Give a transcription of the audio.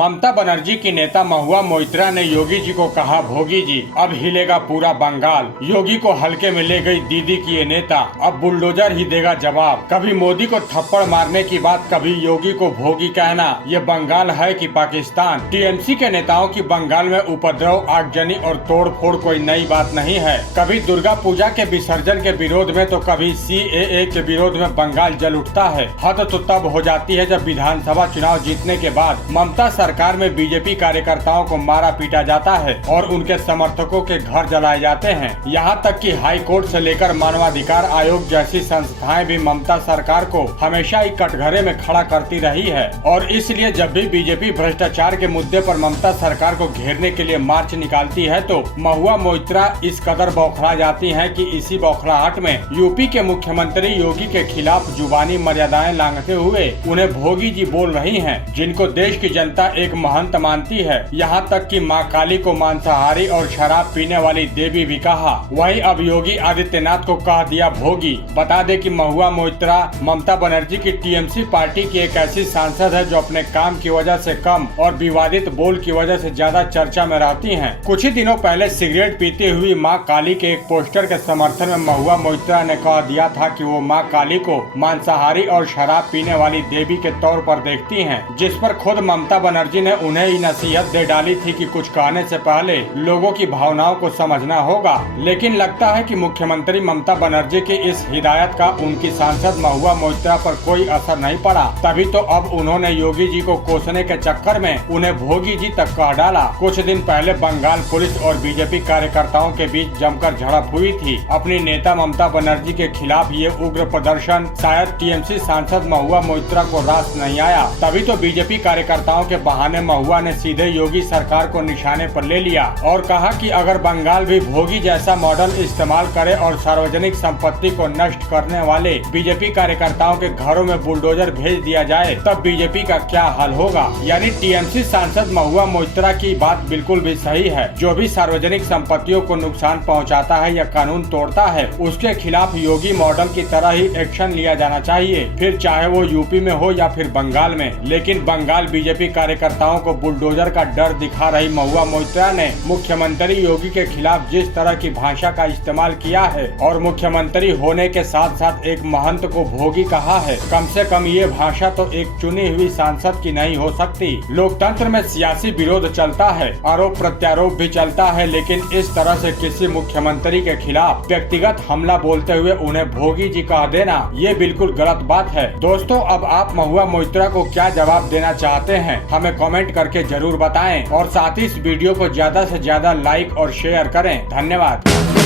ममता बनर्जी की नेता महुआ मोइत्रा ने योगी जी को कहा, भोगी जी अब हिलेगा पूरा बंगाल। योगी को हल्के में ले गई दीदी की ये नेता, अब बुलडोजर ही देगा जवाब। कभी मोदी को थप्पड़ मारने की बात, कभी योगी को भोगी कहना, ये बंगाल है कि पाकिस्तान। टीएमसी के नेताओं की बंगाल में उपद्रव, आगजनी और तोड़फोड़ कोई नई बात नहीं है। कभी दुर्गा पूजा के विसर्जन के विरोध में तो कभी CAA के विरोध में बंगाल जल उठता है। हद तो तब हो जाती है जब विधानसभा चुनाव जीतने के बाद ममता सरकार में बीजेपी कार्यकर्ताओं को मारा पीटा जाता है और उनके समर्थकों के घर जलाए जाते हैं। यहाँ तक कि हाई कोर्ट से लेकर मानवाधिकार आयोग जैसी संस्थाएं भी ममता सरकार को हमेशा ही कटघरे में खड़ा करती रही है और इसलिए जब भी बीजेपी भ्रष्टाचार के मुद्दे पर ममता सरकार को घेरने के लिए मार्च निकालती है तो महुआ मोइत्रा इस कदर बौखला जाती हैं कि इसी बौखलाहट में यूपी के मुख्यमंत्री योगी के खिलाफ जुबानी मर्यादाएं लांघते हुए उन्हें भोगी जी बोल रही हैं, जिनको देश की जनता एक महंत मानती है। यहाँ तक कि मां काली को मांसाहारी और शराब पीने वाली देवी भी कहा। वहीं अब योगी आदित्यनाथ को कह दिया भोगी। बता दे कि महुआ मोइत्रा ममता बनर्जी की टीएमसी पार्टी की एक ऐसी सांसद है जो अपने काम की वजह से कम और विवादित बोल की वजह से ज्यादा चर्चा में रहती हैं। कुछ ही दिनों पहले सिगरेट पीती हुई मां काली के एक पोस्टर के समर्थन में महुआ मोइत्रा ने कह दिया था कि वो मां काली को मांसाहारी और शराब पीने वाली देवी के तौर पर देखती हैं, जिस पर खुद ममता बनर्जी ने उन्हें ही नसीहत दे डाली थी कि कुछ कहने से पहले लोगों की भावनाओं को समझना होगा। लेकिन लगता है कि मुख्यमंत्री ममता बनर्जी की इस हिदायत का उनकी सांसद महुआ मोइत्रा पर कोई असर नहीं पड़ा। तभी तो अब उन्होंने योगी जी को कोसने के चक्कर में उन्हें भोगी जी तक कह डाला। कुछ दिन पहले बंगाल पुलिस और बीजेपी कार्यकर्ताओं के बीच जमकर झड़प हुई थी। अपनी नेता ममता बनर्जी के खिलाफ ये उग्र प्रदर्शन शायद टीएमसी सांसद महुआ मोइत्रा को रास नहीं आया। तभी तो बीजेपी कार्यकर्ताओं के बहाने महुआ ने सीधे योगी सरकार को निशाने पर ले लिया और कहा कि अगर बंगाल भी भोगी जैसा मॉडल इस्तेमाल करे और सार्वजनिक संपत्ति को नष्ट करने वाले बीजेपी कार्यकर्ताओं के घरों में बुलडोजर भेज दिया जाए तब बीजेपी का क्या हाल होगा। यानी टीएमसी सांसद महुआ मोइत्रा की बात बिल्कुल भी सही है। जो भी सार्वजनिक संपत्तियों को नुकसान पहुंचाता है या कानून तोड़ता है उसके खिलाफ योगी मॉडल की तरह ही एक्शन लिया जाना चाहिए, फिर चाहे वो यूपी में हो या फिर बंगाल में। लेकिन बंगाल बीजेपी कार्यकर्ताओं को बुलडोजर का डर दिखा रही महुआ मोइत्रा ने मुख्यमंत्री योगी के खिलाफ जिस तरह की भाषा का इस्तेमाल किया है और मुख्यमंत्री होने के साथ साथ एक महंत को भोगी कहा है, कम से कम ये भाषा तो एक चुनी हुई सांसद की नहीं हो सकती। लोकतंत्र में सियासी विरोध चलता है, आरोप प्रत्यारोप भी चलता है, लेकिन इस तरह से किसी मुख्यमंत्री के खिलाफ व्यक्तिगत हमला बोलते हुए उन्हें भोगी जी कह देना ये बिल्कुल गलत बात है। दोस्तों, अब आप महुआ मोइत्रा को क्या जवाब देना चाहते हैं हमें कमेंट करके जरूर बताएं और साथ ही इस वीडियो को ज्यादा से ज्यादा लाइक और शेयर करें। धन्यवाद।